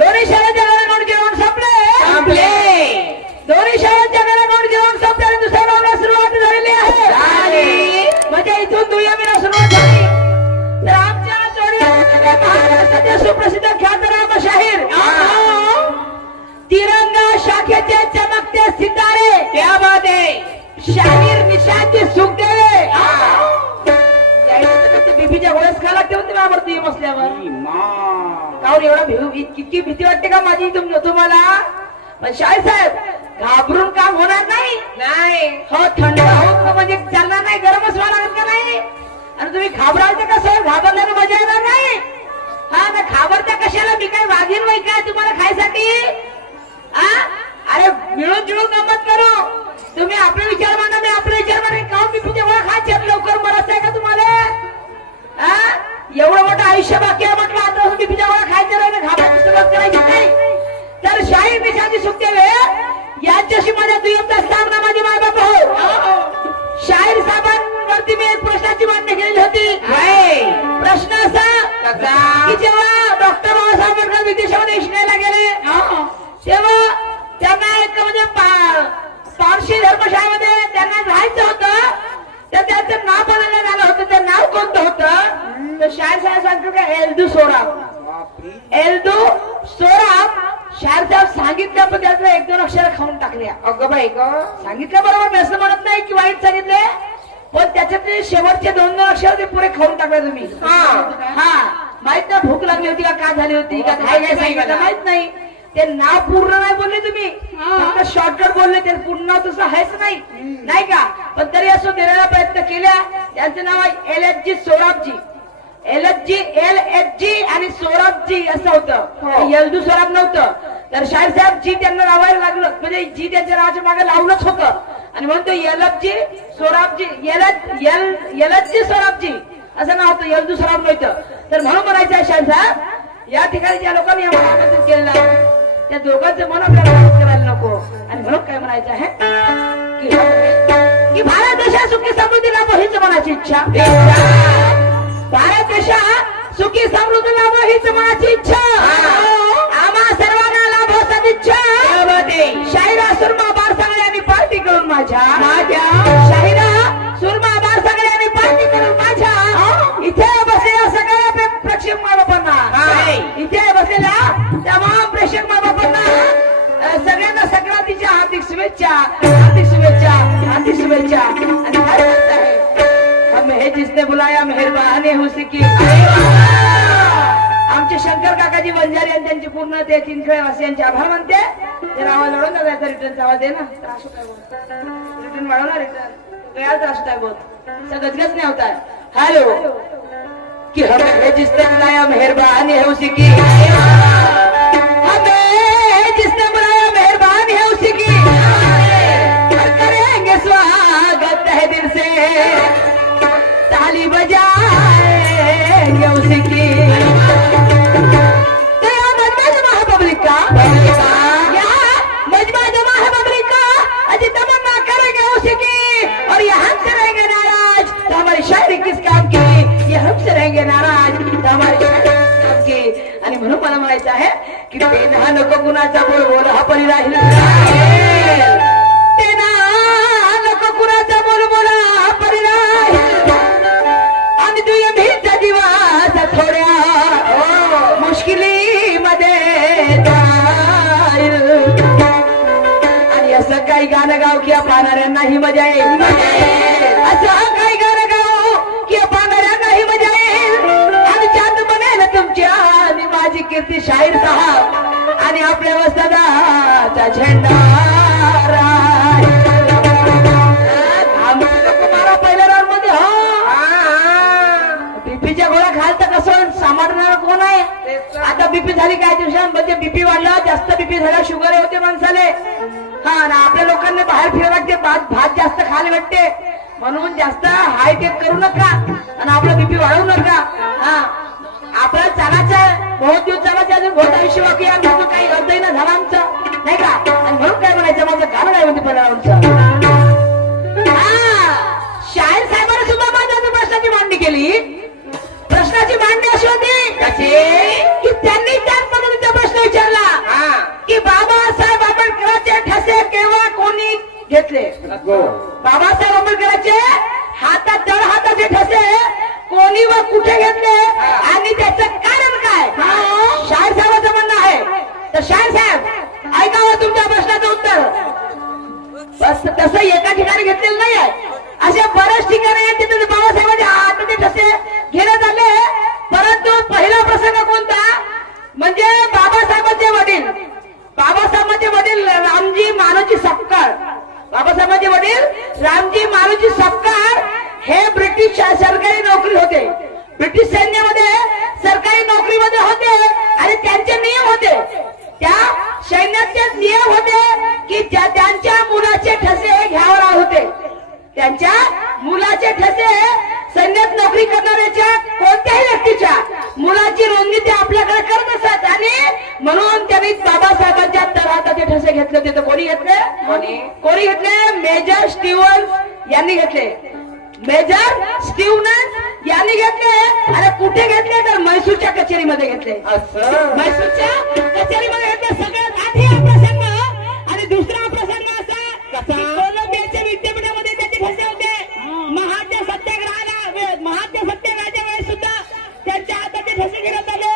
दोन्ही शाळेच्या घराकडून जेवण संपले. दोन्ही शाळेच्या घराकडून जेवण संपल्याने दुसऱ्या राऊंडला सुरुवात झालेली आहे. म्हणजे इथून दुय्यमीला सुरुवात झाली. तर आमच्या चोरी महाराष्ट्राचे सुप्रसिद्ध ख्यातनाम शाहीर तिरंगा शाखेचे चमकते सितारे क्या बात आहे शाहीर निशांती सुखदेव बीपीच्या गोळ्यास खा लागते होते ना आवडती बसल्यावर कावर एवढा इतकी भीती वाटते का माझी तुम्हाला. पण शाहीर साहेब घाबरून काम होणार नाही. हो थंड हो म्हणजे चालणार नाही. गरमच व्हावं लागत का नाही. आणि तुम्ही घाबरायचं कसं घाबरल्यानं मजा येणार नाही. हा ना घाबरता कशाला मी काय वाघीन वय काय तुम्हाला खायसाठी. अरे मिळून जुळून गंमत करू. तुम्ही आपले विचार मांडा मी आपले विचार मांडा. का मी तुझ्या गोळा खायचे लवकर मरत आहे का तुम्हाला. एवढं मोठं आयुष्य बाकी आहे म्हटलं आता मी तुझ्या गोळा खायचं नाही घाबरायची सुरुवात करायची नाही. तर शाहीर निशांती सुखदेव यांच्याशी माझ्या दुय्यमचा सामना माझी माय बाप हो. शाहीर साहेबांवरती मी एक प्रश्नाची मांडणी केलेली होती. प्रश्न असा की जेव्हा डॉक्टर बाबासाहेब आंबेडकर विदेशामध्ये शिकायला गेले तेव्हा त्यांना एक म्हणजे पारशी धर्मशाळेमध्ये त्यांना राहायचं होतं. तर त्यांचं नाव बदलण्यात आलं होतं. ते नाव कोणतं होतं. तर शाहीर साहेब सांगतो का एल्दू सोराब. एल्दू सोराब शाहीर साहेब सांगितलं पण त्यातलं एक दोन अक्षर खाऊन टाकल्या. अगं बाई ग सांगितलं बरोबर मी असं म्हणत नाही की वाईट सांगितले पण त्याच्यातले शेवटचे दोन दोन अक्षर ते पुरे खाऊन टाकले तुम्ही. माहित ना भूक लागली होती का काय झाली होती का काय काय सांगितलं माहित नाही. ते नाव पूर्ण नाही बोलले तुम्ही फक्त शॉर्टकट बोलले. ते पूर्ण नाव तसं आहेच नाही का. पण तरी असं देण्याचा प्रयत्न केला. त्यांचं नाव आहे LHG सोराबजी. LHG आणि सोराबजी असं होतं. एल्दू सोराब नव्हतं. तर शाहीर साहेब जी त्यांना लावायला लागलं म्हणजे जी त्यांच्या नावाच्या मागे लावलंच होतं. आणि म्हणतो LHG सोराबजी LHG सोराबजी असं नाव होतं. एल्दू सोराब नव्हतं. तर म्हणून म्हणायचं आहे शाहीर साहेब या ठिकाणी ज्या लोकांनी या मनापासून केलेलं त्या दोघांचं मन आपल्याला करायला नको. आणि म्हणून काय म्हणायचं आहे की भारत देशात सुखी समृद्धी लाभो हीच मनाची इच्छा. भारत देशात सुखी समृद्धी लाभो हीच मनाची इच्छा. आम्हा सर्वांना लाभो सदिच्छा. शाहिरा सुरमा बार सगळ्यांनी पार्टी करून माझ्या शाहिरा सुरमा बार सगळ्यांनी पार्टी करून माझ्या इथे बसलेल्या सगळ्या प्रेक्षक मायबापांना इथे बसलेल्या तमाम प्रेक्षक मायबापांना सगळ्यांना संक्रांतीच्या हार्दिक शुभेच्छा. हार्दिक शुभेच्छा. हार्दिक शुभेच्छा. आणि काय म्हणत आहे हम हे जिसने बुलाया मेहरबानी हुसकी. आमचे शंकर काकाजी बंजारी आणि त्यांची पूर्ण ते चिंचखेडवासियांचे आभार मानते. ते आवाज वाढवून जायचा रिटर्नचा आवाज आहे ना रिटर्न वाढवणार रिटर्न गया त्रास होता है बहुत गजगज नहीं होता है. हेलो कि हमें जिसने बुलाया मेहरबानी है उसी की. हमें जिसने बुलाया मेहरबानी है उसी की. करेंगे स्वागत है दिल से ताली बजाएंगे उसी की. मजमा जमा है पब्लिक का मजमा जमा है पब्लिक का. अजी तमन्ना करेंगे उसी की. और ये हमसे रहेंगे नाराज तो हमारी शायरी किस काम की. ये हमसे रहेंगे नाराज तो हमारी शायरी किस काम की. आणि म्हणून मला म्हणायचं आहे की तेना नको कुणाचा बोल हा परी राहील. तेना नको कुणाचा बोल हा परी राहील. आणि दुय्यमीचा दिवस थोड्या मुश्किलीमध्ये जाईल. आणि असं काही गाणं गाव की पाहणाऱ्यांनाही मजा येईल. असं काही गाणं गाव की पाहणाऱ्यांनाही मजा येईल. आणि चांद बनेल तुमच्या आणि माझी कीर्ती शाहीर साहेब आणि आपल्या वसदाचा झेंडा मारा पहिल्या राऊंड मध्ये. बीपीच्या गोळ्या खायचं कसं सांभाळणार कोण आहे. आता बीपी झाली काय दिवसांमध्ये बीपी वाढला जास्त बीपी झाला शुगर होते माणसाले. हा ना आपल्या लोकांना बाहेर फिरायला लागते भात जास्त खायला भेटते म्हणून जास्त हाय टेक करू नका आणि आपला बीपी वाढवू नका. हा आपल्याला चालायचं बहुत दिवस चालायचं अजून बहुत आयुष्य बाकी आहे. आमचं काही अर्धही ना झाला आमचं नाही का. आणि म्हणून काय म्हणायचं माझं गाणं काय म्हणते पहिल्या राऊंडचं. शाहीर साहेबांनी सुद्धा माझ्या प्रश्नाची मांडणी केली. प्रश्नाची मांडणी अशी होती की त्यांनी त्याच पद्धतीचा प्रश्न विचारला नको. बाबासाहेब आंबेडकरांचे हातात तळ हाताचे ठसे कोणी व कुठे घेतले आणि त्याचं कारण काय शाहीर साहेबांचं म्हणणं आहे. तर शाहीर साहेब ऐकावं तुमच्या प्रश्नाचं उत्तर. बस तसं एका ठिकाणी घेतलेलं नाही आहे, अशा बऱ्याच ठिकाणी आहेत तिथे बाबासाहेबांच्या हाताचे ठसे घेण्यात आले. परंतु पहिला प्रसंग कोणता म्हणजे बाबासाहेबांचे वडील रामजी मानोजी सपकाळ. बाबासाहेबांचे वडील रामजी मानोजी सपकाळ हे ब्रिटिश सरकारी नोकरी होते, ब्रिटिश सैन्यामध्ये सरकारी नोकरीमध्ये होते आणि त्यांचे नियम होते, त्या सैन्याचे नियम होते की त्यांच्या मुलाचे ठसे घ्यावे होते. त्यांच्या मुलाचे ठसे सैन्यात नोकरी करणाऱ्याच्या कोणत्याही व्यक्तीच्या मुलाची नोंदणी ते आपल्याकडे करत असतात आणि म्हणून त्यांनी बाबासाहेबांच्या तळहाताचे ठसे घेतले होते. तर कोणी घेतले? मेजर स्टीव्हन्स यांनी घेतले. मेजर स्टीव्हन्स यांनी घेतले. आणि कुठे घेतले तर म्हैसूरच्या कचेरीमध्ये घेतले. म्हैसूरच्या कचेरीमध्ये घेतले. सगळ्यात आधी हा प्रसंग. आणि दुसरा प्रसंग असा कोलंबियाच्या विद्यापीठामध्ये त्याचे ठसे होते. महात्मा सत्याग्रहाच्या वेळेस सुद्धा त्यांच्या हाताचे ठसे घेण्यात आले.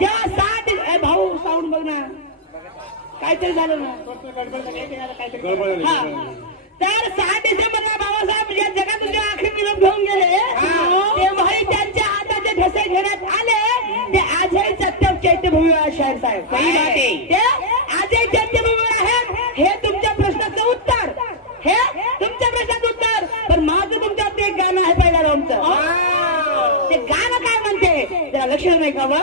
जेव्हा 6 भाऊ साऊंड बघ ना काहीतरी झालं ना. तर 6 डिसेंबरला बाबासाहेब या जगातून जेव्हा आखरी निरोप घेऊन गेले तेव्हाही त्यांच्या हाताचे ठसे घेण्यात आले. ते आजही सत्य चैत्यभूमीवर आहे शाहीर साहेब. ते आजही चैत्यभूमीवर आहेत. हे तुमच्या प्रश्नाचं उत्तर. पण माझं तुमच्यात एक गाणं आहे पहिल्या राऊंडचं. ते गाणं काय म्हणते जरा लक्ष नाही का बघ.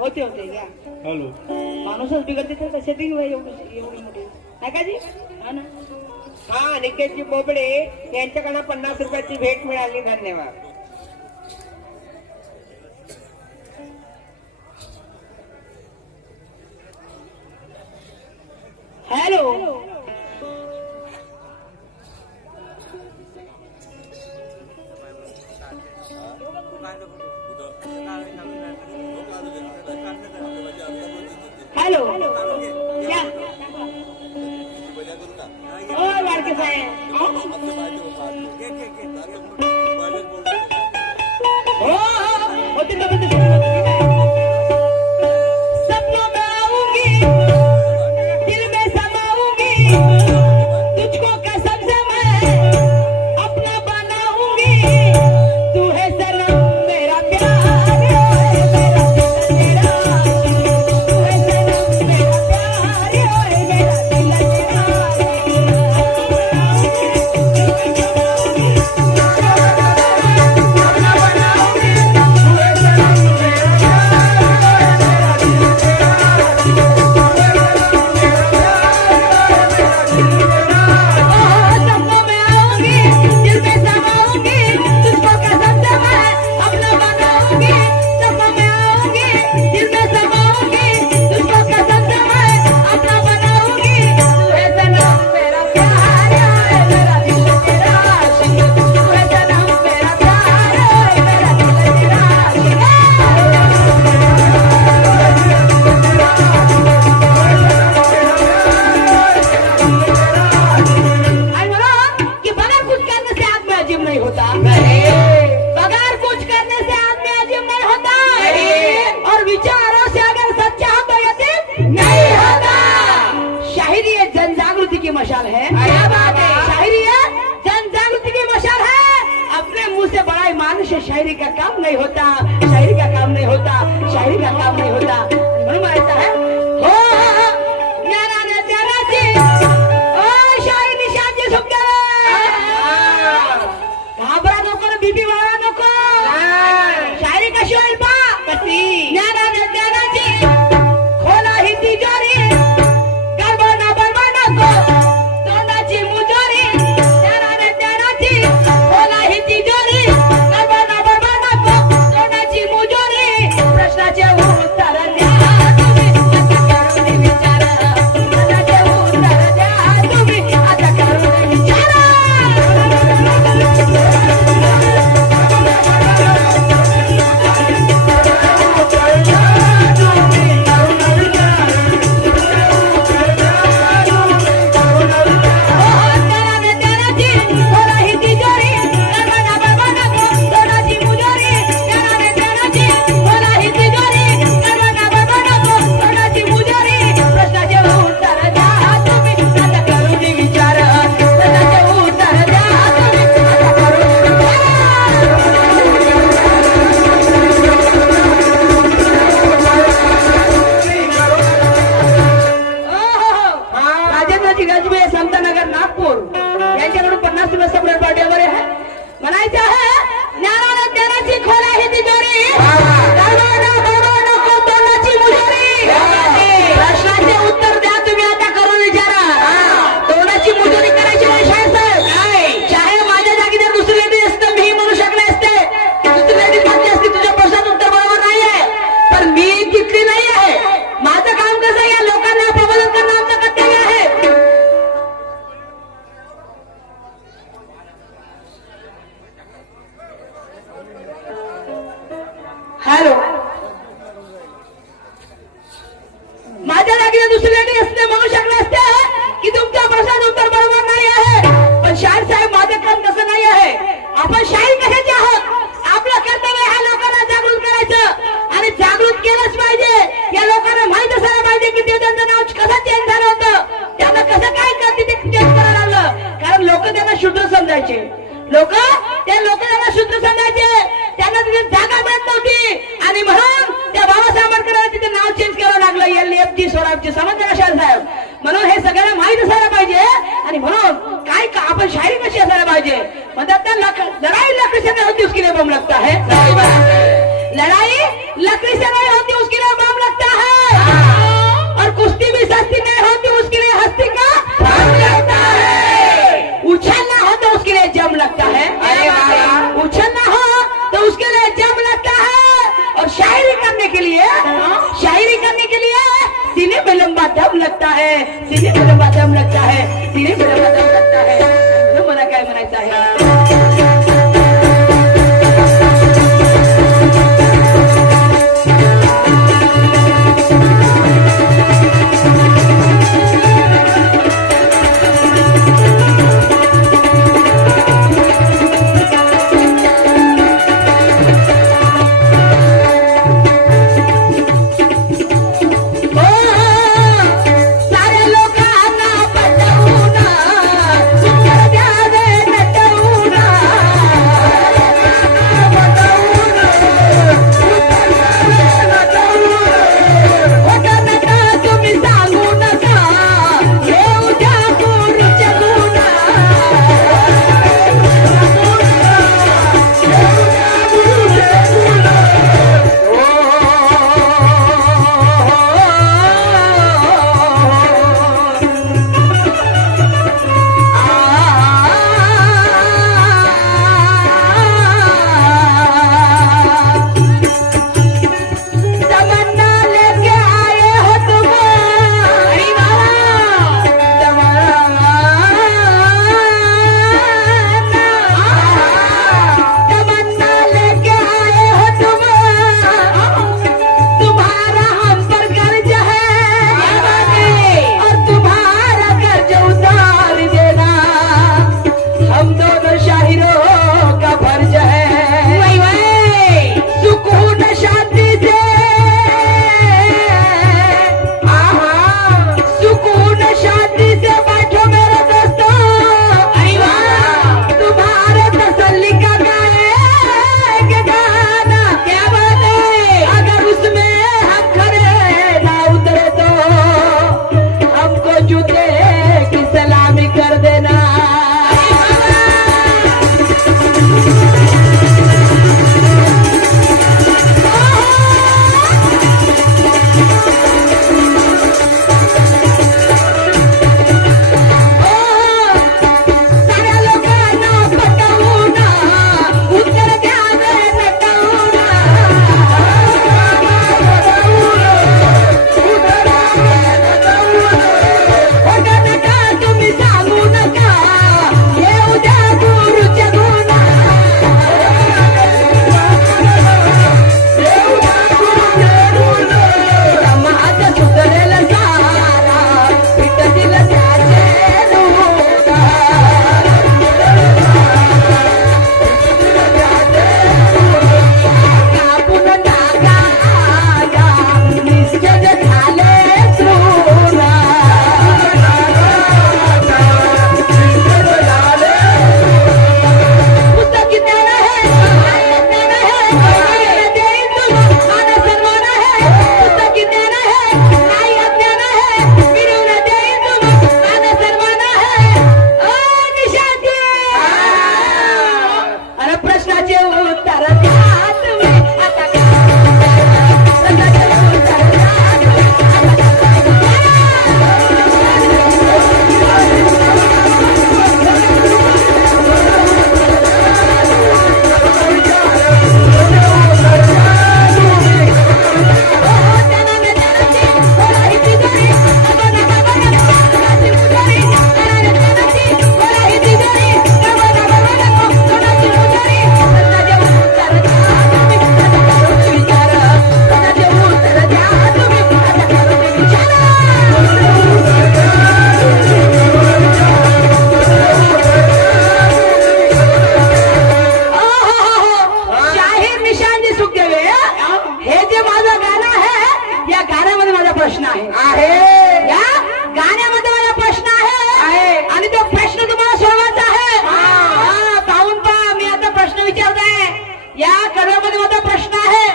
होते का हॅलो माणूसच बिघडते तर सेटिंग एवढी मोठी नाही का जी. हा अनिकेतजी बोबडे यांच्याकडनं 50 रुपयाची भेट मिळाली. धन्यवाद. हॅलो हॅलो ओ लाडके साहेब सपनों में आऊंगी दिल में समाऊंगी तुझको कसम से मैं अपना बनाऊंगी. तू है सनम मेरा प्यार मशाल है. शायरी है जन जागृति की मशाल है. अपने मुंह से बड़ा ईमान से शायरी का काम नहीं होता. शायरी का काम नहीं होता. शायरी का काम नहीं होता. म्हणून ऐसा है हो ज्ञानाने त्याची ओ शायरी निशाची सुंदर घाबरा नको बीबी वाळा नको. शायरी कशी होईल बा कशी ज्ञानाने त्याची खोला ही तिजोरी गडबडा बडबड नको. तोंडाची मुजोरी ज्ञानाने त्याची खोला ही तिजोरी गडबडा बडबड नको. तोंडाची मुजोरी केलंच पाहिजे. या लोकांना माहित असायला पाहिजे की ते त्यांचं नाव कसं चेंज झालं होतं, त्यांना कसं काय करते ते चेंज करायला लागलं. कारण लोक त्यांना शुद्ध समजायचे, लोक त्यांना शुद्ध समजायचे, त्यांना तिथे जागा मिळत नव्हती आणि म्हणून त्या बाबासाहेब आंबेडकरांना तिथे नाव चेंज करावं लागलं LFG स्वराज्य. समजलं का शाह साहेब? म्हणून हे सगळ्यांना माहित असायला पाहिजे आणि म्हणून काय आपण शायरी कशी असायला पाहिजे म्हणतात ना, लढाई लकड़ी से नहीं होती उसके लिए बम लगता है. लड़ाई लकड़ी से नहीं होती उसके लिए बम लगता है और कुश्ती भी सस्ती नहीं होती उसके लिए हस्ती का बम लगता है. उछलना हो तो उसके लिए जम लगता है. अरे वाह, उछलना हो तो उसके लिए जम लगता है और शायरी करने के लिए सीने में लंबा दम लगता है, सीने में लंबा दम लगता है, सीने में लंबा दम लगता है. मला काय म्हणायचं आहे. हे जे माझं गाणं गाण्यामध्ये माझा प्रश्न आहे या गाण्यामध्ये माझा प्रश्न आहे आणि तो प्रश्न तुम्हाला सोडवायचा आहे पाहून पहा मी आता प्रश्न विचारताय या कडव्यामध्ये माझा प्रश्न आहे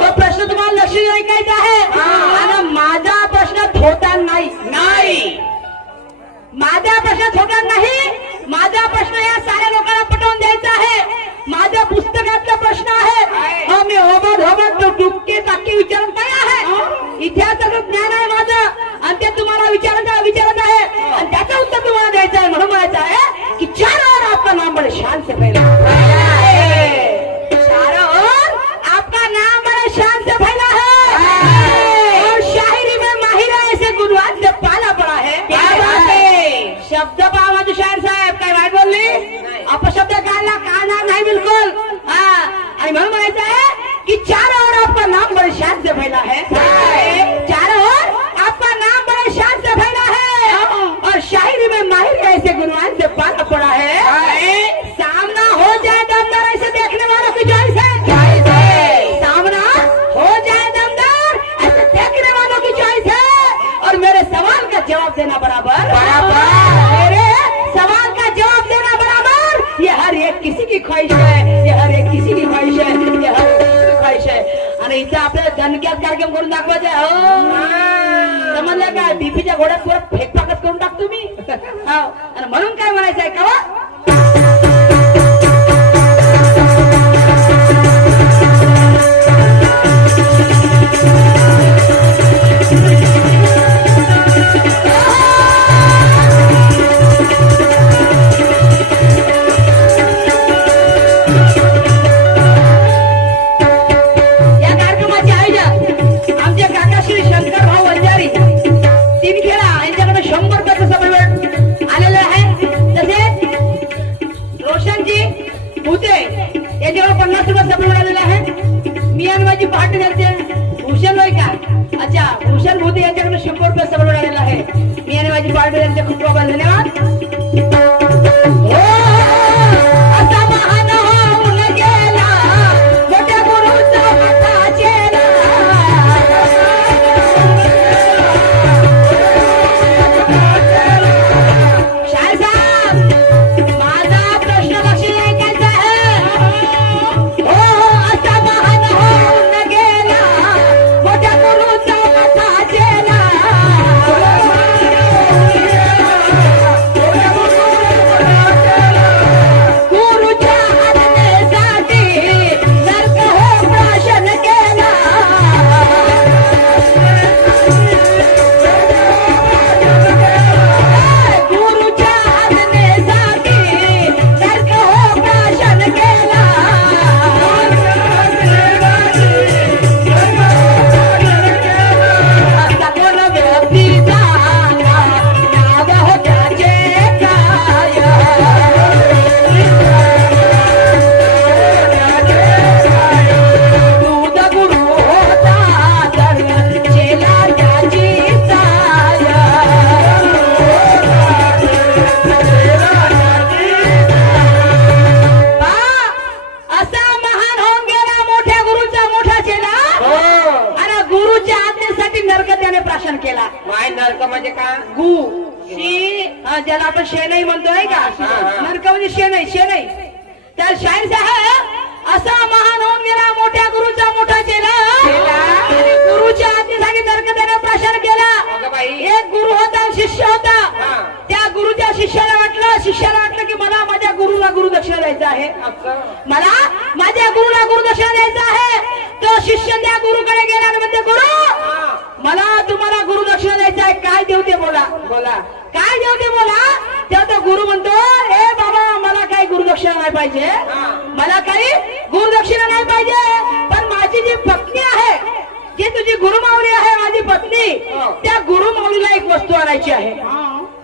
तो प्रश्न तुम्हाला लक्ष ऐकायचा आहे आणि माझा प्रश्न थोटा नाही माझा प्रश्न थोटा नाही माझा प्रश्न या साऱ्या लोकांना पटवून द्यायचा आहे माझ्या पुस्तकातला प्रश्न आहे मी होबत टुक्के टाके विचारत काय आहे इतिहासाचं ज्ञान आहे माझं आणि ते तुम्हाला विचारत आहे आणि त्याचं उत्तर तुम्हाला द्यायचं आहे म्हणून म्हणायचं आहे की चारों ओर आपका नाम बड़े शान से फैला है चारों ओर आपका नाम बड़े शान से फैला है और शायरी में माहिर ऐसे गुणवान से पाला पड़ा है क्या बात है शब्द पहा माझे शायर साहेब काय वाईट बोलली अपशब्द काढला काढणार नाही बिलकुल आणि म्हणून म्हणायचं आहे की चारों ओर आपका नाम बड़े शान से फैला है चारों ओर आपका नाम बड़े शान से फैला है और शायरी में माहिर ऐसे गुणवान से पाला पड़ा है सामना हो जाए दमदार ऐसे देखने वालों की चॉइस है सामना हो जाए दमदार ऐसे देखने वालों की चॉइस है और मेरे सवाल का जवाब देना बराबर मेरे सवाल का जवाब देना बराबर ये हर एक किसी की ख्वाहिश है ये हर एक किसी की ख्वाहिश है ये हर एक किसी की ख्वाहिश है आणि इथं आपल्याला दणक्यात कार्यक्रम करून दाखवायचा समजलं काय बीपीच्या घोड्यात परत फेकफाकच करून टाकतो मी आणि म्हणून काय म्हणायचं आहे का याच्यावर 50 रुपये सप्लिमेंट आलेला आहे मी आणि माझी पार्टी करते भूषण होय का अच्छा भूषण भूते यांच्याकडे 100 रुपये सप्लिमेंट आलेला आहे मी आणि माझी पार्टी करते खूप खूप धन्यवाद म्हणजे का गु शी ज्याला आपण शेणई म्हणतोय का नरक म्हणजे शेणई तर शाहीर साहेब असा महान होऊन गेला मोठ्या गुरुचा मोठा चेला आणि गुरुच्या आज्ञेसाठी नरक त्याने प्राशन केला एक गुरु होता शिष्य होता त्या गुरुच्या शिष्याला वाटलं की मला माझ्या गुरुला गुरुदक्षिणा द्यायचं आहे मला माझ्या गुरुला गुरुदक्षिणा द्यायचं आहे तो शिष्य त्या गुरुकडे गेला आणि म्हणते गुरु मला तुम्हाला गुरुदक्षिणा द्यायचं आहे काय देऊ ते बोला काय देऊ ते बोला तेव्हा तो गुरु म्हणतो ए बाबा मला काही गुरुदक्षिणा नाही पाहिजे मला काही गुरुदक्षिणा नाही पाहिजे पण माझी जी पत्नी आहे जी तुझी गुरुमाऊली आहे माझी पत्नी त्या गुरुमाऊलीला एक वस्तू आणायची आहे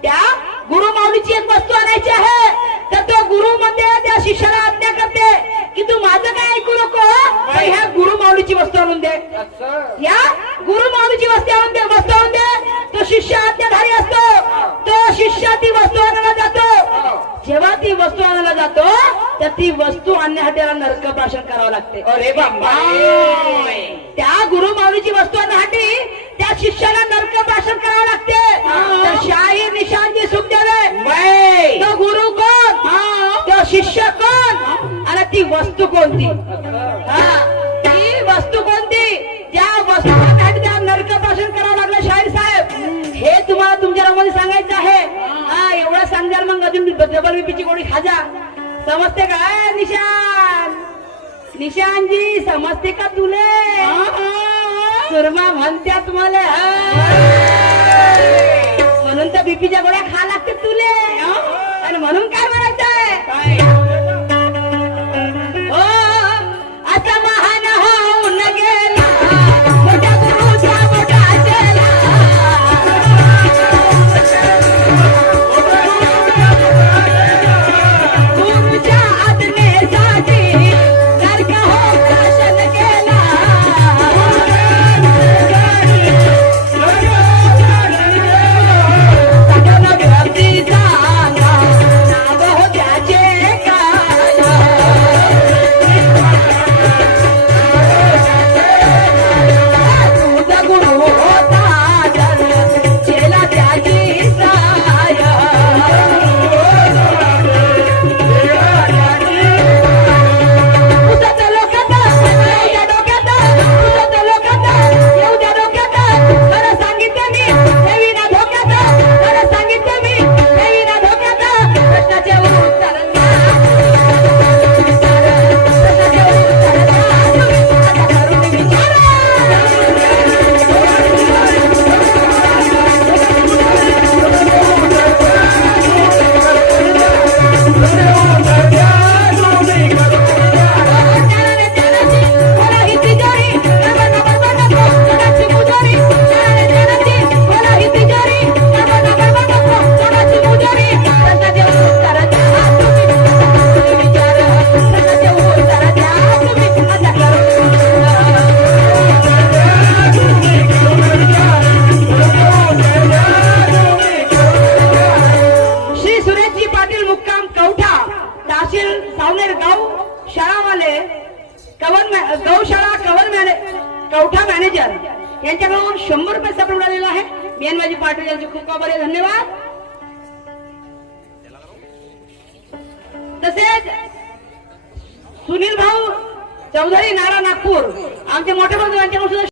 त्या गुरुमाऊलीची एक वस्तू आणायची आहे तर तो गुरु मध्ये त्या शिष्याला आज्ञा करते की तू माझं काय ऐकू नको पण ह्या गुरुमाऊलीची वस्तू आणून दे या गुरुमाऊलीची वस्तू आणून दे तो शिष्य आज्ञाधारी असतो तो शिष्य ती वस्तू आणायला जातो जेव्हा ती वस्तू आणायला जातो तर ती वस्तू आणण्यासाठी त्याला नरक प्राशन करावं लागते अरे बाबा त्या गुरुमाऊलीची वस्तू आणण्यासाठी त्या शिष्याला नरक भाषण करावं लागते तर शाहीर निशांतजी सुखदेव बाई. तो गुरु कोण तो शिष्य कोण आणि ती वस्तू कोणती ती वस्तू कोणती ज्या वस्तूसाठी त्या नरक भाषण करावं लागलं शाहीर साहेब हे तुम्हाला तुमच्या रामध्ये सांगायचं आहे एवढं सांगाल मग अजून डबल बीपीची गोळी खाजा समजते का निशांतजी समजते का तुले सुरमा म्हणत्यात मला म्हणून तर बीपीच्या गोळ्या खा लागते तुले आणि म्हणून काय म्हणायचंय हो आता महान होऊन गेला मोठ्या गुरुचा मोठा चेला गुरुच्या आज्ञेसाठी नरक हो भाषण केला सगळं व्यक्ती सांगा नाव हो त्याचे काय तुझा गुरु होता तर चेला त्याची साय उसाच्या लोकांना येऊ डोक्यात उसाच्या लोकांना येऊ द्या डोक्यात खरं सांगितलं मी ठेवी ना धोक्यात खरं सांगितलं मी ठेवी ना धोक्यात प्रश्नाचे उत्तर द्या. प्रश्नाचे उत्तर द्या. तुम्ही आता करून विचारा. श्री सुरेशजी पाटील मुक्काम कवठा तहसील सावनेर गाव शाळावाले गौशाळा कवठा मॅनेजर यांच्याकडून 100 रुपये सपोर्ट मिळालेला आहे मेनवाजी पाटील यांचे खूप खूप बरे धन्यवाद. तसेच सुनील भाऊ चौधरी नारा नागपूर आमचे मोठे बंधू यांच्याकडून सुद्धा